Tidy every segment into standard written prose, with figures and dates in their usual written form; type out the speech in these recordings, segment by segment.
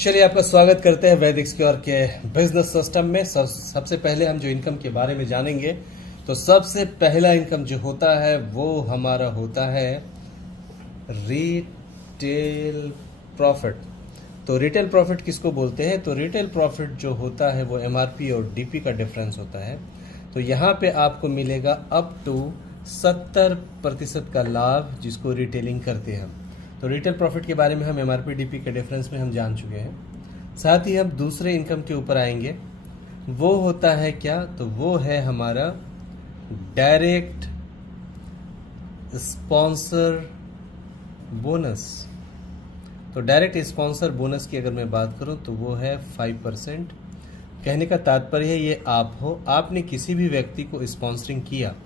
चलिए आपका स्वागत करते हैं वैदिक सिक्योर के बिजनेस सिस्टम में। सबसे पहले हम जो इनकम के बारे में जानेंगे तो सबसे पहला इनकम जो होता है वो हमारा होता है रिटेल प्रॉफिट। तो रिटेल प्रॉफिट किसको बोलते हैं? तो रिटेल प्रॉफिट जो होता है वो एमआरपी और डीपी का डिफरेंस होता है। तो यहाँ पे आपको मिलेगा अप टू 70% का लाभ जिसको रिटेलिंग करते हैं हम। तो रिटेल प्रॉफिट के बारे में हम एमआरपी डीपी के डिफरेंस में हम जान चुके हैं। साथ ही हम दूसरे इनकम के ऊपर आएंगे, वो होता है क्या? तो वो है हमारा डायरेक्ट स्पॉन्सर बोनस। तो डायरेक्ट स्पॉन्सर बोनस की अगर मैं बात करूं तो वो है 5%। कहने का तात्पर्य है ये आप हो, आपने किसी भी व्यक्ति को स्पॉन्सरिंग किया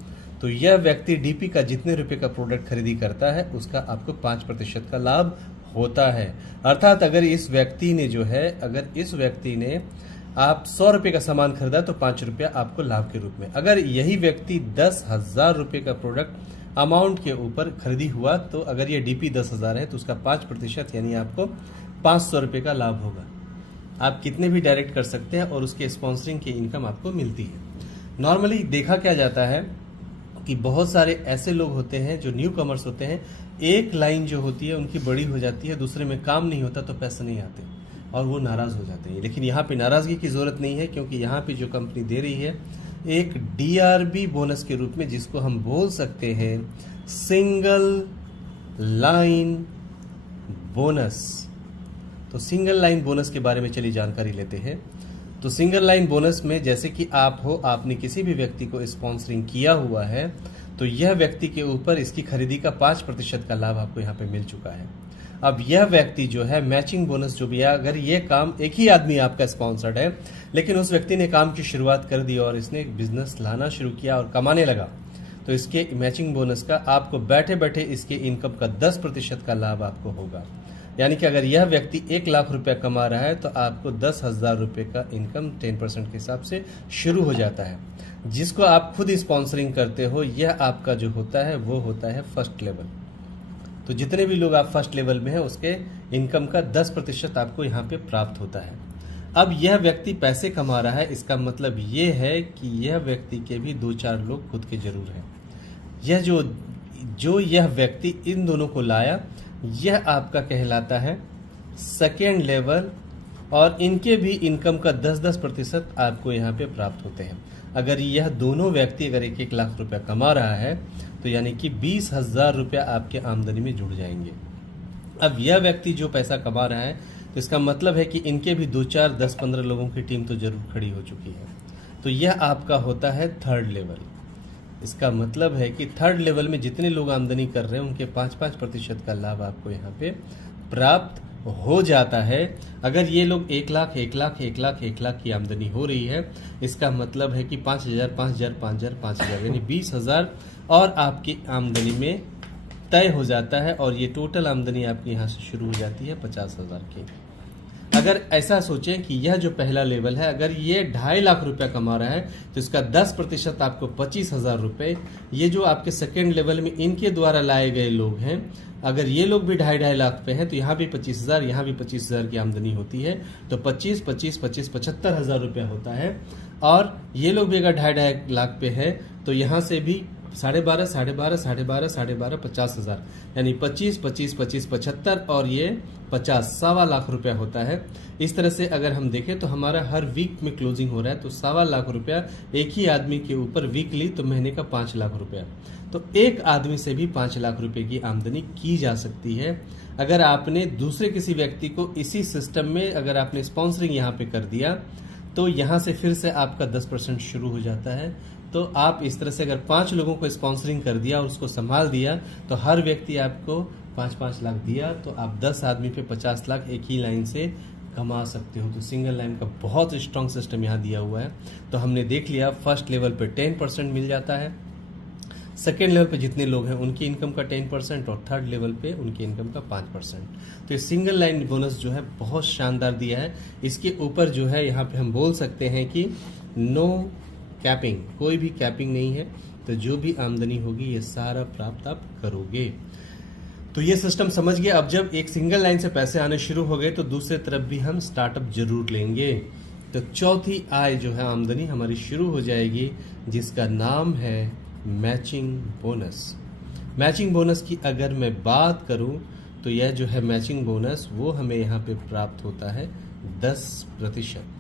तो यह व्यक्ति डीपी का जितने रुपए का प्रोडक्ट खरीदी करता है उसका आपको 5% का लाभ होता है। अर्थात अगर इस व्यक्ति ने आप 100 रुपए का सामान खरीदा तो 5 रुपया आपको लाभ के रूप में। अगर यही व्यक्ति 10,000 रुपए का प्रोडक्ट अमाउंट के ऊपर खरीदी हुआ तो अगर ये डीपी 10,000 है तो उसका 5% यानी आपको 500 रुपए का लाभ होगा। आप कितने भी डायरेक्ट कर सकते हैं और उसके स्पॉन्सरिंग की इनकम आपको मिलती है। नॉर्मली देखा क्या जाता है कि बहुत सारे ऐसे लोग होते हैं जो न्यू कमर्स होते हैं, एक लाइन जो होती है उनकी बड़ी हो जाती है, दूसरे में काम नहीं होता तो पैसे नहीं आते और वो नाराज हो जाते हैं। लेकिन यहाँ पे नाराजगी की जरूरत नहीं है, क्योंकि यहाँ पे जो कंपनी दे रही है एक डीआरबी बोनस के रूप में, जिसको हम बोल सकते हैं सिंगल लाइन बोनस। तो सिंगल लाइन बोनस के बारे में चलिए जानकारी लेते हैं। तो सिंगल लाइन बोनस में जैसे कि आप हो, आपने किसी भी व्यक्ति को स्पॉन्सरिंग किया हुआ है तो यह व्यक्ति के ऊपर इसकी खरीदी का 5% का लाभ आपको यहाँ पे मिल चुका है। अब यह व्यक्ति जो है मैचिंग बोनस जो भी है, अगर ये काम एक ही आदमी आपका स्पॉन्सर्ड है लेकिन उस व्यक्ति ने काम की शुरुआत कर दी और इसने एक बिजनेस लाना शुरू किया और कमाने लगा, तो इसके मैचिंग बोनस का आपको बैठे बैठे इसके इनकम का 10% का लाभ आपको होगा। यानी कि अगर यह व्यक्ति 1 लाख रुपया कमा रहा है तो आपको 10,000 रुपये का इनकम 10% के हिसाब से शुरू हो जाता है। जिसको आप खुद स्पॉन्सरिंग करते हो, यह आपका जो होता है वो होता है फर्स्ट लेवल। तो जितने भी लोग आप फर्स्ट लेवल में हैं उसके इनकम का 10% आपको यहाँ पे प्राप्त होता है। अब यह व्यक्ति पैसे कमा रहा है, इसका मतलब ये है कि यह व्यक्ति के भी 2-4 लोग खुद के जरूर हैं। यह जो यह व्यक्ति इन दोनों को लाया, यह आपका कहलाता है सेकेंड लेवल, और इनके भी इनकम का 10-10% आपको यहाँ पे प्राप्त होते हैं। अगर यह दोनों व्यक्ति अगर 1-1 लाख रुपया कमा रहा है तो यानी कि 20,000 रुपया आपके आमदनी में जुड़ जाएंगे। अब यह व्यक्ति जो पैसा कमा रहा है तो इसका मतलब है कि इनके भी 2-4 10-15 लोगों की टीम तो जरूर खड़ी हो चुकी है। तो यह आपका होता है थर्ड लेवल। इसका मतलब है कि थर्ड लेवल में जितने लोग आमदनी कर रहे हैं उनके 5-5% का लाभ आपको यहाँ पे प्राप्त हो जाता है। अगर ये लोग 1 लाख की आमदनी हो रही है, इसका मतलब है कि 5,000 यानी 20,000 और आपकी आमदनी में तय हो जाता है, और ये टोटल आमदनी आपकी यहाँ से शुरू हो जाती है 50,000 की। अगर ऐसा सोचें कि यह जो पहला लेवल है, अगर ये 2.5 लाख रुपया कमा रहा है तो इसका 10% आपको 25,000 रुपये। ये जो आपके सेकेंड लेवल में इनके द्वारा लाए गए लोग हैं, अगर ये लोग भी 2.5 लाख पे हैं तो यहाँ भी 25,000, यहाँ भी 25,000 की आमदनी होती है, तो 25 75,000 रुपया होता है। और ये लोग भी अगर 2.5 लाख पे है तो यहाँ से भी 12,500 50,000, यानी 25 75 और ये 50 1.25 लाख रुपया होता है। इस तरह से अगर हम देखें तो हमारा हर वीक में क्लोजिंग हो रहा है, तो 1.25 लाख रुपया एक ही आदमी के ऊपर वीकली, तो महीने का 5 लाख रुपया। तो एक आदमी से भी 5 लाख रुपए की आमदनी की जा सकती है। अगर आपने दूसरे किसी व्यक्ति को इसी सिस्टम में अगर आपने स्पॉन्सरिंग यहाँ पे कर दिया तो यहाँ से फिर से आपका 10% शुरू हो जाता है। तो आप इस तरह से अगर 5 लोगों को स्पॉन्सरिंग कर दिया और उसको संभाल दिया तो हर व्यक्ति आपको 5-5 लाख दिया, तो आप 10 आदमी पे 50 लाख एक ही लाइन से कमा सकते हो। तो सिंगल लाइन का बहुत स्ट्रॉन्ग सिस्टम यहाँ दिया हुआ है। तो हमने देख लिया फर्स्ट लेवल पे 10% मिल जाता है, सेकेंड लेवल पे जितने लोग हैं उनकी इनकम का 10% और थर्ड लेवल पे उनकी इनकम का 5%। तो ये सिंगल लाइन बोनस जो है बहुत शानदार दिया है। इसके ऊपर जो है यहाँ पे हम बोल सकते हैं कि नो कैपिंग, कोई भी कैपिंग नहीं है, तो जो भी आमदनी होगी ये सारा प्राप्त आप करोगे। तो ये सिस्टम समझ गए। अब जब एक सिंगल लाइन से पैसे आने शुरू हो गए तो दूसरे तरफ भी हम स्टार्टअप जरूर लेंगे। तो चौथी आय जो है आमदनी हमारी शुरू हो जाएगी, जिसका नाम है मैचिंग बोनस। मैचिंग बोनस की अगर मैं बात करूं तो यह जो है मैचिंग बोनस वो हमें यहाँ पे प्राप्त होता है 10%।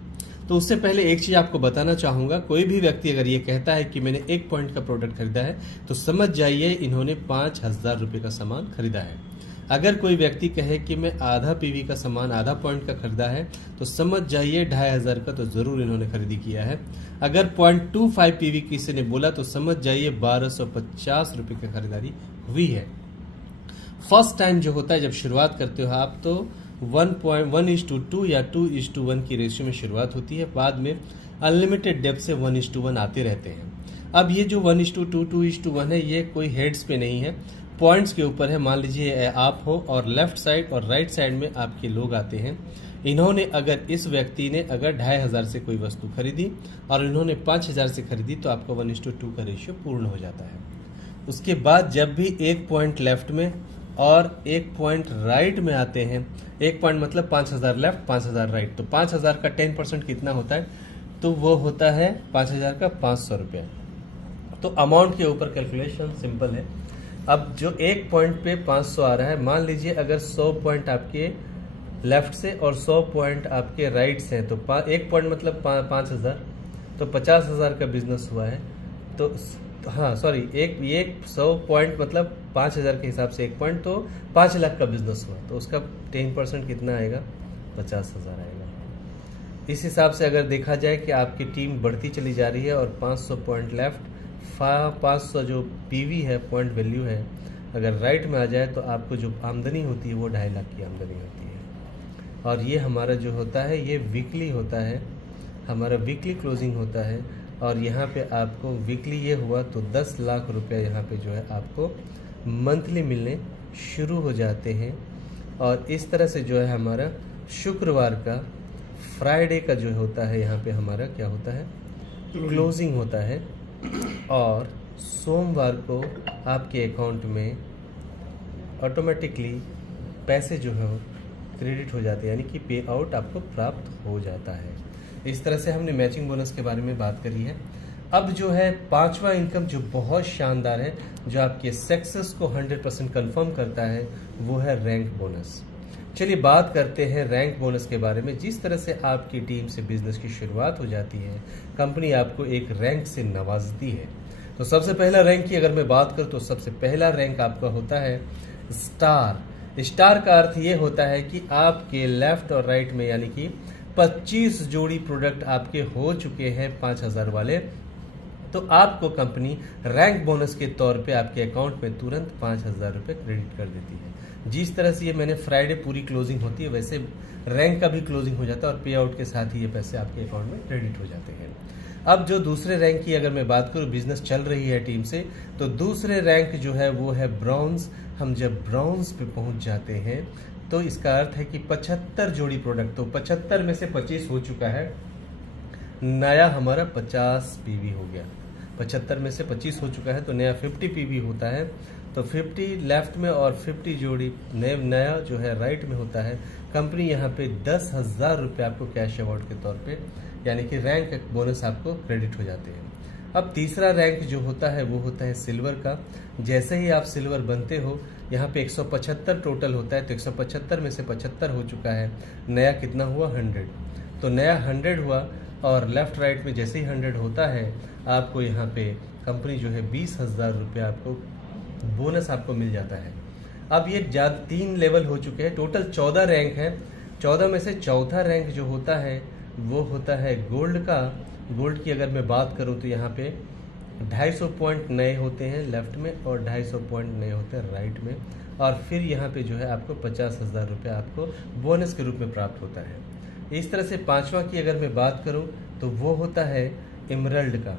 तो उससे पहले एक चीज आपको बताना चाहूंगा, कोई भी व्यक्ति अगर ये कहता है कि मैंने 1 पॉइंट का प्रोडक्ट खरीदा है तो समझ जाइए इन्होंने 5,000 रुपये का सामान खरीदा है। अगर कोई व्यक्ति कहे कि मैं आधा पीवी का सामान आधा पॉइंट का खरीदा है तो समझ जाइए 2,500 का तो जरूर इन्होंने खरीदी किया है। अगर 0.25 पीवी किसी ने बोला तो समझ जाइए 1,250 रुपये की खरीदारी हुई है। फर्स्ट टाइम जो होता है जब शुरुआत करते हो आप तो 1:1:2 या 2:1 की रेशियो में शुरुआत होती है, बाद में अनलिमिटेड डेप्थ से 1:1 आते रहते हैं। अब ये जो 1:2 2:1 है ये कोई हेड्स पे नहीं है, पॉइंट्स के ऊपर है। मान लीजिए आप हो और लेफ्ट साइड और राइट साइड में आपके लोग आते हैं। इन्होंने अगर इस व्यक्ति ने अगर 2,500 से कोई वस्तु खरीदी और इन्होंने 5,000 से खरीदी तो आपका 1:2 का रेशियो पूर्ण हो जाता है। उसके बाद जब भी 1 पॉइंट लेफ्ट में और 1 पॉइंट राइट में आते हैं, 1 पॉइंट मतलब 5,000 लेफ्ट 5,000 राइट, तो 5,000 का 10% कितना होता है, तो वो होता है 5,000 का 500 रुपया। तो अमाउंट के ऊपर कैलकुलेशन सिंपल है। अब जो 1 पॉइंट पे 500 आ रहा है, मान लीजिए अगर 100 पॉइंट आपके लेफ्ट से और 100 पॉइंट आपके राइट से हैं तो 1 पॉइंट मतलब 5,000, तो 50,000 का बिजनेस हुआ है। तो हाँ सॉरी, एक 100 पॉइंट मतलब 5,000 के हिसाब से 1 पॉइंट तो 5 लाख का बिजनेस हुआ, तो उसका 10% कितना आएगा, 50,000 आएगा। इस हिसाब से अगर देखा जाए कि आपकी टीम बढ़ती चली जा रही है और 500 पॉइंट लेफ्ट 500 जो पीवी है पॉइंट वैल्यू है अगर राइट में आ जाए तो आपको जो आमदनी होती है वो 2.5 लाख की आमदनी होती है। और ये हमारा जो होता है ये वीकली होता है, हमारा वीकली क्लोजिंग होता है। और यहाँ पे आपको वीकली ये हुआ तो 10 लाख रुपया यहाँ पे जो है आपको मंथली मिलने शुरू हो जाते हैं। और इस तरह से जो है हमारा शुक्रवार का फ्राइडे का जो होता है यहाँ पे हमारा क्या होता है, क्लोजिंग होता है। और सोमवार को आपके अकाउंट में ऑटोमेटिकली पैसे जो है क्रेडिट हो जाते हैं, यानी कि पे आउट आपको प्राप्त हो जाता है। इस तरह से हमने मैचिंग बोनस के बारे में बात करी है। अब जो है पांचवा इनकम जो बहुत शानदार है, जो आपके सक्सेस को 100% कंफर्म करता है, वो है रैंक बोनस। चलिए बात करते हैं रैंक बोनस के बारे में। जिस तरह से आपकी टीम से बिजनेस की शुरुआत हो जाती है, कंपनी आपको एक रैंक से नवाजती है। तो सबसे पहला रैंक की अगर मैं बात करूं तो सबसे पहला रैंक आपका होता है स्टार। स्टार का अर्थ ये होता है कि आपके लेफ्ट और राइट में यानी कि 25 जोड़ी प्रोडक्ट आपके हो चुके हैं 5,000 वाले, तो आपको कंपनी रैंक बोनस के तौर पे आपके अकाउंट में तुरंत 5,000 रुपये क्रेडिट कर देती है। जिस तरह से ये मैंने फ्राइडे पूरी क्लोजिंग होती है वैसे रैंक का भी क्लोजिंग हो जाता है और पे आउट के साथ ही ये पैसे आपके अकाउंट में क्रेडिट हो जाते हैं। अब जो दूसरे रैंक की अगर मैं बात करूँ, बिजनेस चल रही है टीम से, तो दूसरे रैंक जो है वो है ब्रॉन्ज। हम जब ब्रॉन्ज पे पहुंच जाते हैं तो इसका अर्थ है कि 75 जोड़ी प्रोडक्ट, तो 75 में से 25 हो चुका है, नया हमारा 50 पीवी हो गया। 75 में से 25 हो चुका है तो नया 50 पीवी होता है। तो 50 लेफ्ट में और 50 जोड़ी नया जो है राइट में होता है। कंपनी यहाँ पे 10,000 रुपये आपको कैश अवार्ड के तौर पे यानी कि रैंक बोनस आपको क्रेडिट हो जाते हैं। अब तीसरा रैंक जो होता है वो होता है सिल्वर का। जैसे ही आप सिल्वर बनते हो, यहाँ पे 175 टोटल होता है, तो 175 में से 75 हो चुका है, नया कितना हुआ 100, तो नया 100 हुआ। और लेफ्ट राइट में जैसे ही 100 होता है आपको यहाँ पे कंपनी जो है 20,000 रुपये आपको बोनस आपको मिल जाता है। अब ये 3 लेवल हो चुके हैं, टोटल 14 रैंक है। 14 में से चौथा रैंक जो होता है वो होता है गोल्ड का। गोल्ड की अगर मैं बात करूं तो यहाँ पे 250 पॉइंट नए होते हैं लेफ्ट में और 250 पॉइंट नए होते हैं राइट में। और फिर यहाँ पे जो है आपको 50,000 रुपये आपको बोनस के रूप में प्राप्त होता है। इस तरह से पांचवा की अगर मैं बात करूं तो वो होता है इमरल्ड का।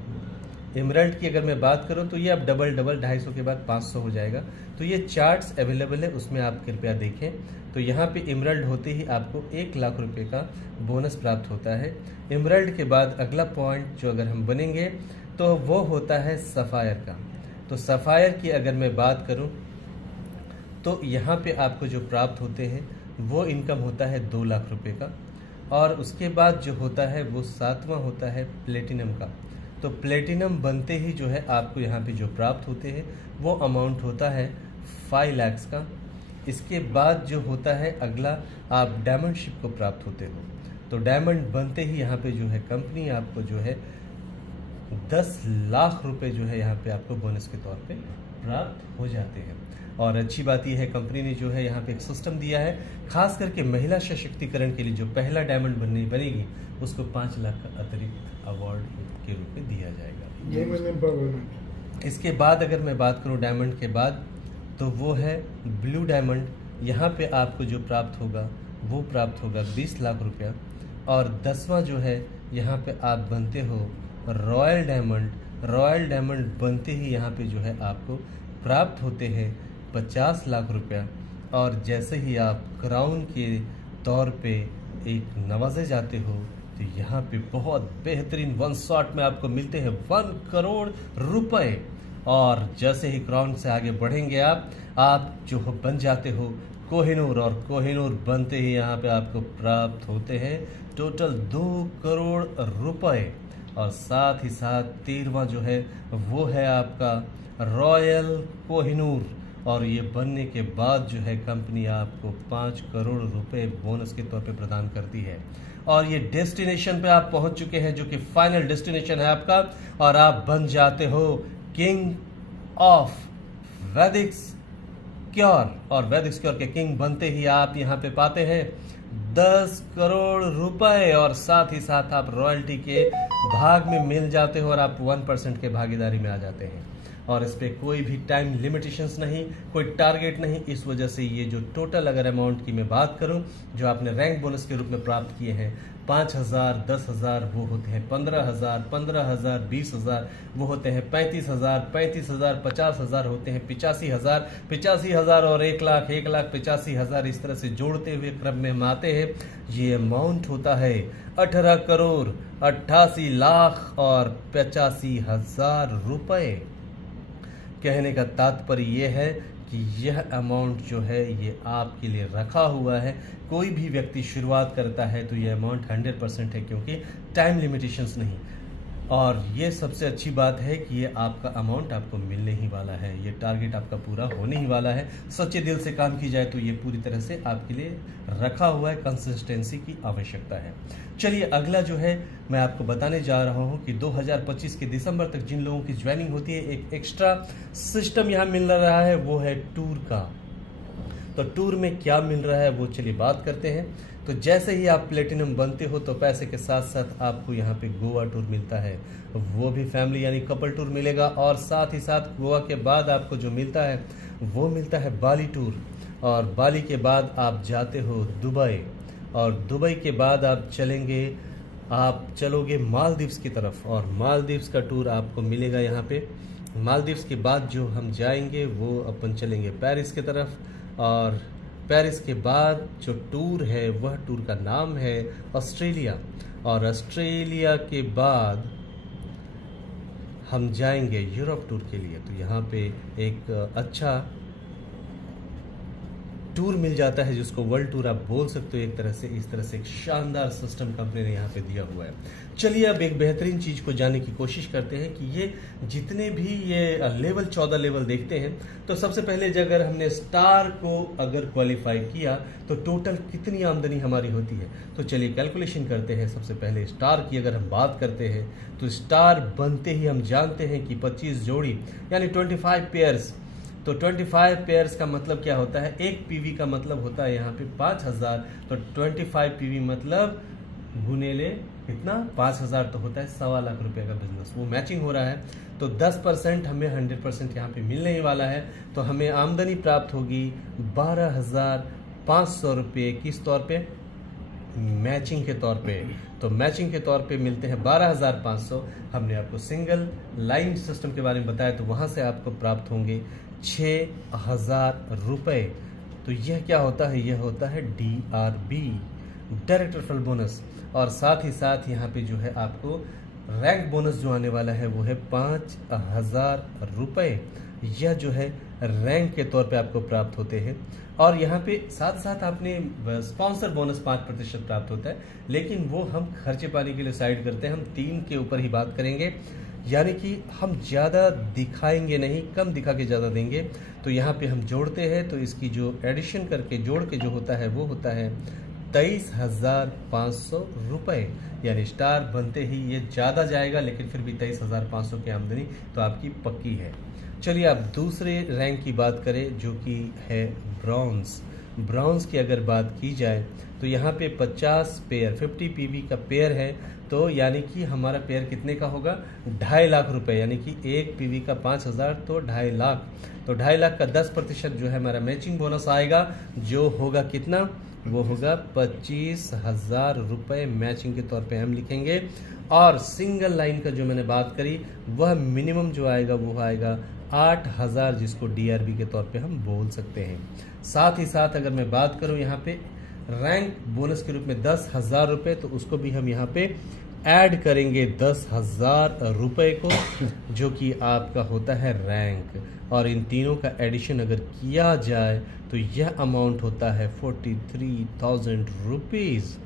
इमरल्ड की अगर मैं बात करूं तो ये अब डबल 250 के बाद 500 हो जाएगा। तो ये चार्ट्स अवेलेबल है, उसमें आप कृपया देखें। तो यहाँ पे इमरल्ड होते ही आपको 1 लाख रुपए का बोनस प्राप्त होता है। इमरल्ड के बाद अगला पॉइंट जो अगर हम बनेंगे तो वो होता है सफ़ायर का। तो सफ़ायर की अगर मैं बात करूं तो यहाँ पे आपको जो प्राप्त होते हैं वो इनकम होता है 2 लाख रुपए का। और उसके बाद जो होता है वो 7वां होता है प्लेटिनम का। तो प्लेटिनम बनते ही जो है आपको यहाँ पे जो प्राप्त होते हैं वो अमाउंट होता है 5 लाख का। इसके बाद जो होता है अगला, आप डायमंडशिप को प्राप्त होते हो। तो डायमंड बनते ही यहाँ पे जो है कंपनी आपको जो है 10 लाख रुपए जो है यहाँ पे आपको बोनस के तौर पे प्राप्त हो जाते हैं। और अच्छी बात यह है कंपनी ने जो है यहाँ पे एक सिस्टम दिया है, खास करके महिला सशक्तिकरण के लिए जो पहला डायमंड बनेगी उसको 5 लाख का अतिरिक्त अवार्ड के रूप में दिया जाएगा। इसके बाद अगर मैं बात करूँ डायमंड के बाद, तो वो है ब्लू डायमंड। यहाँ पे आपको जो प्राप्त होगा वो प्राप्त होगा 20 लाख रुपया। और 10वां जो है यहाँ पे आप बनते हो रॉयल डायमंड। रॉयल डायमंड बनते ही यहाँ पे जो है आपको प्राप्त होते हैं 50 लाख रुपया। और जैसे ही आप क्राउन के तौर पे एक नवाजे जाते हो तो यहाँ पे बहुत बेहतरीन 1 शॉट में आपको मिलते हैं 1 करोड़ रुपए। और जैसे ही क्राउन से आगे बढ़ेंगे आप जो बन जाते हो कोहिनूर। और कोहिनूर बनते ही यहाँ पे आपको प्राप्त होते हैं टोटल 2 करोड़ रुपए। और साथ ही साथ 13वां जो है वो है आपका रॉयल कोहिनूर। और ये बनने के बाद जो है कंपनी आपको 5 करोड़ रुपए बोनस के तौर पे प्रदान करती है। और ये डेस्टिनेशन पे आप पहुंच चुके हैं जो कि फाइनल डेस्टिनेशन है आपका, और आप बन जाते हो किंग ऑफ वैदिक क्योर। और वैदिक क्योर के किंग बनते ही आप यहाँ पे पाते हैं 10 करोड़ रुपए। और साथ ही साथ आप रॉयल्टी के भाग में मिल जाते हो और आप 1% के भागीदारी में आ जाते हैं। और इस पर कोई भी टाइम लिमिटेशंस नहीं, कोई टारगेट नहीं। इस वजह से ये जो टोटल अगर अमाउंट की मैं बात करूं जो आपने रैंक बोनस के रूप में प्राप्त किए हैं 5,000, 10,000 वो होते हैं 15,000, 15,000, 20,000 वो होते हैं 35,000, 35,000, 50,000 होते हैं 85,000, 85,000 और 1 लाख, 1,85,000 इस तरह से जोड़ते हुए क्रम में हम आते हैं। ये अमाउंट होता है 18 करोड़ 88 लाख और 85,000 रुपए। कहने का तात्पर्य ये है कि यह अमाउंट जो है ये आपके लिए रखा हुआ है। कोई भी व्यक्ति शुरुआत करता है तो ये अमाउंट 100% है, क्योंकि टाइम लिमिटेशंस नहीं। और ये सबसे अच्छी बात है कि ये आपका अमाउंट आपको मिलने ही वाला है, ये टारगेट आपका पूरा होने ही वाला है। सच्चे दिल से काम की जाए तो ये पूरी तरह से आपके लिए रखा हुआ है, कंसिस्टेंसी की आवश्यकता है। चलिए अगला जो है मैं आपको बताने जा रहा हूँ कि 2025 के दिसंबर तक जिन लोगों की ज्वाइनिंग होती है एक एक्स्ट्रा सिस्टम यहाँ मिल रहा है, वो है टूर का। तो टूर में क्या मिल रहा है वो चलिए बात करते हैं। तो जैसे ही आप प्लेटिनम बनते हो तो पैसे के साथ साथ आपको यहाँ पे गोवा टूर मिलता है, वो भी फैमिली यानी कपल टूर मिलेगा। और साथ ही साथ गोवा के बाद आपको जो मिलता है वो मिलता है बाली टूर। और बाली के बाद आप जाते हो दुबई, और दुबई के बाद आप चलोगे मालदीव्स की तरफ, और मालदीव्स का टूर आपको मिलेगा यहाँ पे। मालदीव्स के बाद जो हम जाएंगे वो अपन चलेंगे पेरिस की तरफ, और पेरिस के बाद जो टूर है वह टूर का नाम है ऑस्ट्रेलिया। और ऑस्ट्रेलिया के बाद हम जाएंगे यूरोप टूर के लिए। तो यहाँ पे एक अच्छा टूर मिल जाता है जिसको वर्ल्ड टूर आप बोल सकते हो एक तरह से। इस तरह से एक शानदार सिस्टम कंपनी ने यहाँ पे दिया हुआ है। चलिए अब एक बेहतरीन चीज़ को जानने की कोशिश करते हैं कि ये जितने भी ये लेवल 14 लेवल देखते हैं, तो सबसे पहले अगर हमने स्टार को अगर क्वालिफाई किया तो टोटल कितनी आमदनी हमारी होती है। तो चलिए कैलकुलेशन करते हैं। सबसे पहले स्टार की अगर हम बात करते हैं तो स्टार बनते ही हम जानते हैं कि 25 जोड़ी यानी 25 पेयर्स। तो 25 पेयर्स का मतलब क्या होता है, एक पीवी का मतलब होता है यहाँ पे 5,000। तो 25 पीवी मतलब गुने ले कितना 5,000 तो होता है 1.25 लाख रुपए का बिजनेस। वो मैचिंग हो रहा है तो 10% हमें 100% यहाँ पे मिलने ही वाला है। तो हमें आमदनी प्राप्त होगी 12,500 रुपये किस तौर पे, मैचिंग के तौर पे। तो मैचिंग के तौर पे मिलते हैं 12,500। हमने आपको सिंगल लाइन सिस्टम के बारे में बताया तो वहाँ से आपको प्राप्त होंगे 6,000 रुपये। तो यह क्या होता है, यह होता है DRB, डायरेक्ट रेफरल बोनस। और साथ ही साथ यहाँ पे जो है आपको रैंक बोनस जो आने वाला है वो है 5,000 रुपये। यह जो है रैंक के तौर पे आपको प्राप्त होते हैं। और यहाँ पे साथ साथ आपने स्पॉन्सर बोनस 5% प्राप्त होता है, लेकिन वो हम खर्चे पानी के लिए साइड करते हैं। हम 3 के ऊपर ही बात करेंगे, यानी कि हम ज़्यादा दिखाएंगे नहीं, कम दिखा के ज़्यादा देंगे। तो यहाँ पे हम जोड़ते हैं, तो इसकी जो एडिशन करके जोड़ के जो होता है वो होता है 23,500 रुपये। यानी स्टार बनते ही ये ज़्यादा जाएगा, लेकिन फिर भी 23,500 की आमदनी तो आपकी पक्की है। चलिए अब दूसरे रैंक की बात करें, जो कि है ब्रॉन्ज। ब्रॉन्ज की अगर बात की जाए तो यहाँ पे 50 पेयर 50 पीवी का पेयर है, तो यानी कि हमारा पेयर कितने का होगा, 2.5 लाख रुपए। यानी कि एक पीवी का 5,000 तो 2.5 लाख। तो 2.5 लाख का 10% जो है हमारा मैचिंग बोनस आएगा, जो होगा कितना, वो होगा 25,000 रुपये मैचिंग के तौर पे हम लिखेंगे। और सिंगल लाइन का जो मैंने बात करी, वह मिनिमम जो आएगा वो आएगा 8,000, जिसको डीआरबी के तौर पे हम बोल सकते हैं। साथ ही साथ अगर मैं बात करूं यहाँ पे रैंक बोनस के रूप में 10,000 रुपये, तो उसको भी हम यहाँ पे ऐड करेंगे 10,000 रुपये को, जो कि आपका होता है रैंक। और इन तीनों का एडिशन अगर किया जाए तो यह अमाउंट होता है 43,000 रुपीज़।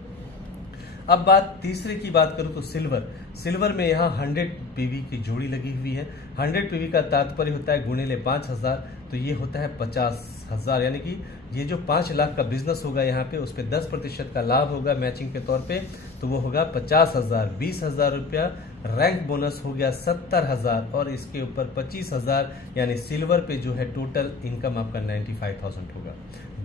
अब बात तीसरे की बात करूं तो सिल्वर में यहाँ 100 पीवी की जोड़ी लगी हुई है। 100 पीवी का तात्पर्य होता है गुणे ले 5,000, तो ये होता है 50,000। यानी कि ये जो 5 लाख का बिजनेस होगा यहाँ पे, उस पर 10% का लाभ होगा मैचिंग के तौर पे, तो वो होगा 50,000। 20,000 रुपया रैंक बोनस हो गया 70,000, और इसके ऊपर 25,000, यानी सिल्वर पे जो है टोटल इनकम आपका 95,000 होगा।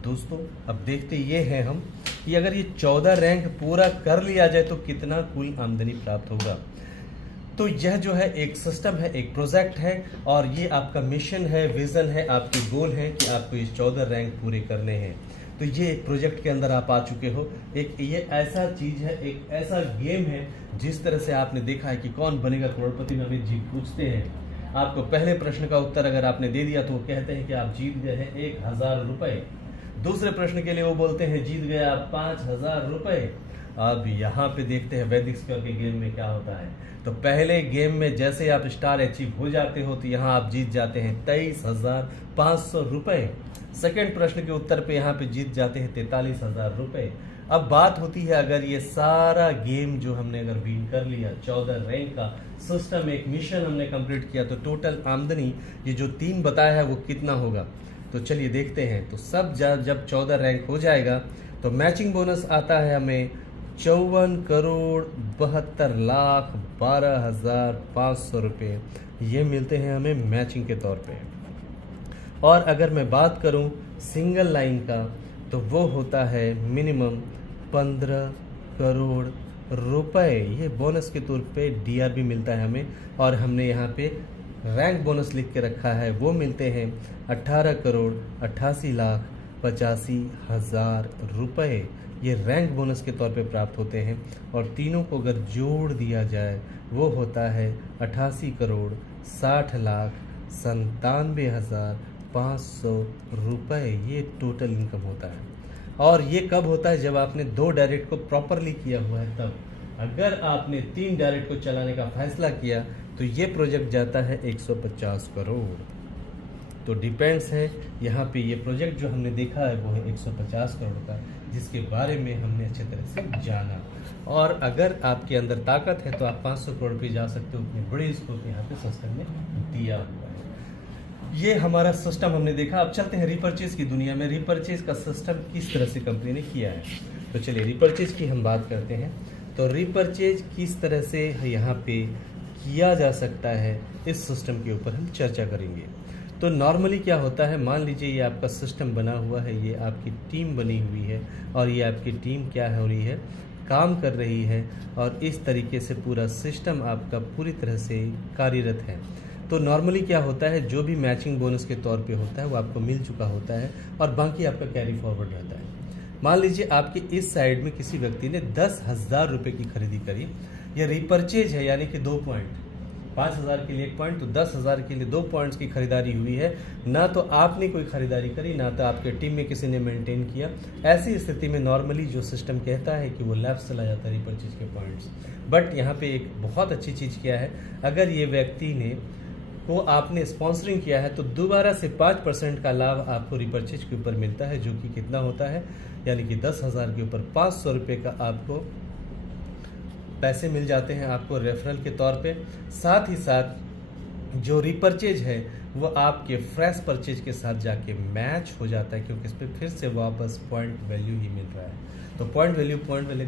दोस्तों अब देखते ये हैं हम कि अगर ये 14 रैंक पूरा कर लिया जाए तो कितना कुल आमदनी प्राप्त होगा। तो यह जो है एक सिस्टम है, एक प्रोजेक्ट है, और ये आपका मिशन है, विजन है, आपकी गोल है कि आपको ये 14 रैंक पूरे करने हैं। तो ये एक प्रोजेक्ट के अंदर आप आ चुके हो। एक ये ऐसा चीज है, एक ऐसा गेम है, जिस तरह से आपने देखा है कि कौन बनेगा करोड़पति में अमित जी पूछते हैं। आपको पहले प्रश्न का उत्तर अगर आपने दे दिया तो वो कहते हैं कि आप जीत गए हैं 1,000 रुपये। दूसरे प्रश्न के लिए वो बोलते हैं जीत गए आप 5,000 रुपये। अब यहाँ पे देखते हैं वैदिक स्क्योर के गेम में क्या होता है। तो पहले गेम में जैसे आप स्टार अचीव हो जाते हो, तो यहाँ आप जीत जाते हैं 23,500 रुपये। सेकेंड प्रश्न के उत्तर पे यहाँ पे जीत जाते हैं 43,000 रुपये। अब बात होती है, अगर ये सारा गेम जो हमने अगर विन कर लिया, 14 रैंक का सिस्टम, एक मिशन हमने कंप्लीट किया, तो टोटल आमदनी ये जो 3 बताया है वो कितना होगा। तो चलिए देखते हैं। तो सब जब 14 रैंक हो जाएगा तो मैचिंग बोनस आता है हमें 54,72,12,500 रुपये। ये मिलते हैं हमें मैचिंग के तौर पे। और अगर मैं बात करूं सिंगल लाइन का, तो वो होता है मिनिमम 15 करोड़ रुपए। ये बोनस के तौर पे डीआरबी मिलता है हमें। और हमने यहाँ पे रैंक बोनस लिख के रखा है, वो मिलते हैं 18,88,85,000 रुपये। ये रैंक बोनस के तौर पे प्राप्त होते हैं। और तीनों को अगर जोड़ दिया जाए वो होता है 88,60,97,500 रुपये। ये टोटल इनकम होता है। और ये कब होता है, जब आपने 2 डायरेक्ट को प्रॉपरली किया हुआ है तब। अगर आपने 3 डायरेक्ट को चलाने का फैसला किया तो ये प्रोजेक्ट जाता है 150 करोड़। तो डिपेंड्स है, यहाँ पे ये प्रोजेक्ट जो हमने देखा है वो है 150 करोड़ का, जिसके बारे में हमने अच्छे तरह से जाना। और अगर आपके अंदर ताकत है तो आप 500 करोड़ पे जा सकते हो। उतने बड़े स्कोप यहाँ पे सिस्टम में दिया हुआ है। ये हमारा सिस्टम हमने देखा। अब चलते हैं रिपर्चेज की दुनिया में। रिपर्चेज का सिस्टम किस तरह से कंपनी ने किया है, तो चलिए रिपर्चेज की हम बात करते हैं। तो रिपर्चेज किस तरह से यहाँ पे किया जा सकता है, इस सिस्टम के ऊपर हम चर्चा करेंगे। तो नॉर्मली क्या होता है, मान लीजिए ये आपका सिस्टम बना हुआ है, ये आपकी टीम बनी हुई है, और ये आपकी टीम क्या हो रही है, काम कर रही है, और इस तरीके से पूरा सिस्टम आपका पूरी तरह से कार्यरत है। तो नॉर्मली क्या होता है, जो भी मैचिंग बोनस के तौर पे होता है वो आपको मिल चुका होता है, और बाकी आपका कैरी फॉरवर्ड रहता है। मान लीजिए आपके इस साइड में किसी व्यक्ति ने 10,000 रुपये की खरीदी करी। यह रिपर्चेज है, यानी कि 2 पॉइंट, 5,000 के लिए 1 पॉइंट, तो 10,000 के लिए 2 पॉइंट्स की खरीदारी हुई है। ना तो आपने कोई खरीदारी करी, ना तो आपके टीम में किसी ने मेंटेन किया। ऐसी स्थिति में नॉर्मली जो सिस्टम कहता है कि वो लेफ्ट चला जाता है रिपर्चेज के पॉइंट्स। बट यहाँ पे एक बहुत अच्छी चीज़ क्या है, अगर ये व्यक्ति ने को आपने स्पॉन्सरिंग किया है तो दोबारा से 5% का लाभ आपको रिपर्चेज के ऊपर मिलता है, जो कि कितना होता है, यानी कि 10,000 के ऊपर 500 रुपये का आपको पैसे मिल जाते हैं आपको रेफरल के तौर पे। साथ ही साथ जो रिपर्चेज है वो आपके फ्रेश परचेज के साथ जाके मैच हो जाता है, क्योंकि इस पर फिर से वापस पॉइंट वैल्यू ही मिल रहा है। तो पॉइंट वैल्यू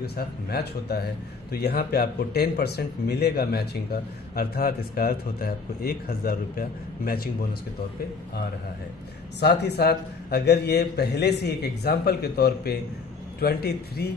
के साथ मैच होता है, तो यहाँ पे आपको 10% मिलेगा मैचिंग का, अर्थात इसका अर्थ होता है आपको 1,000 रुपया मैचिंग बोनस के तौर पे आ रहा है। साथ ही साथ अगर ये पहले से एक एग्जाम्पल के तौर पे 23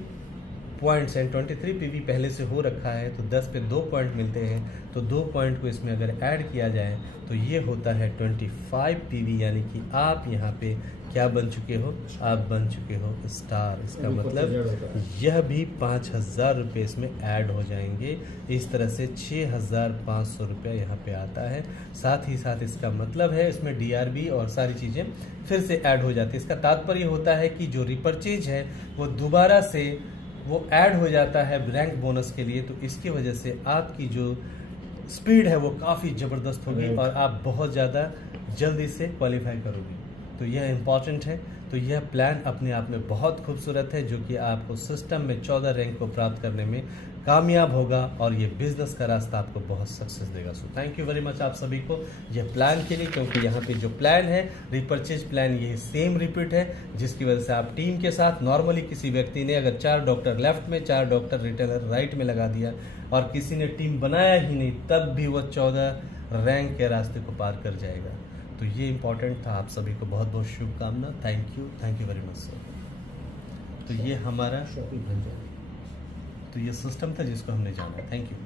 पॉइंट्स एंड 23 पीवी पहले से हो रखा है तो 10 पे 2 पॉइंट मिलते हैं, तो 2 पॉइंट को इसमें अगर ऐड किया जाए तो ये होता है 25 पीवी, यानी कि आप यहाँ पे क्या बन चुके हो, आप बन चुके हो स्टार। इसका मतलब यह भी 5,000 रुपये इसमें ऐड हो जाएंगे। इस तरह से 6,500 रुपया यहाँ पे आता है। साथ ही साथ इसका मतलब है इसमें डीआरबी और सारी चीज़ें फिर से ऐड हो जाती है। इसका तात्पर्य होता है कि जो रिपर्चेज है वो दोबारा से वो ऐड हो जाता है रैंक बोनस के लिए, तो इसकी वजह से आपकी जो स्पीड है वो काफ़ी ज़बरदस्त होगी और आप बहुत ज़्यादा जल्दी से क्वालिफाई करोगे। तो यह इम्पॉर्टेंट है। तो यह प्लान अपने आप में बहुत खूबसूरत है, जो कि आपको सिस्टम में 14 रैंक को प्राप्त करने में कामयाब होगा और ये बिजनेस का रास्ता आपको बहुत सक्सेस देगा। So thank you very much आप सभी को यह प्लान के लिए, क्योंकि यहाँ पे जो प्लान है रिपर्चेज प्लान ये सेम रिपीट है, जिसकी वजह से आप टीम के साथ नॉर्मली किसी व्यक्ति ने अगर 4 डॉक्टर लेफ्ट में 4 डॉक्टर रिटेलर राइट में लगा दिया और किसी ने टीम बनाया ही नहीं, तब भी वो 14 रैंक के रास्ते को पार कर जाएगा। तो ये इंपॉर्टेंट था। आप सभी को बहुत बहुत शुभकामना। Thank you very much sir. तो ये हमारा तो ये सिस्टम था जिसको हमने जाना। Thank you.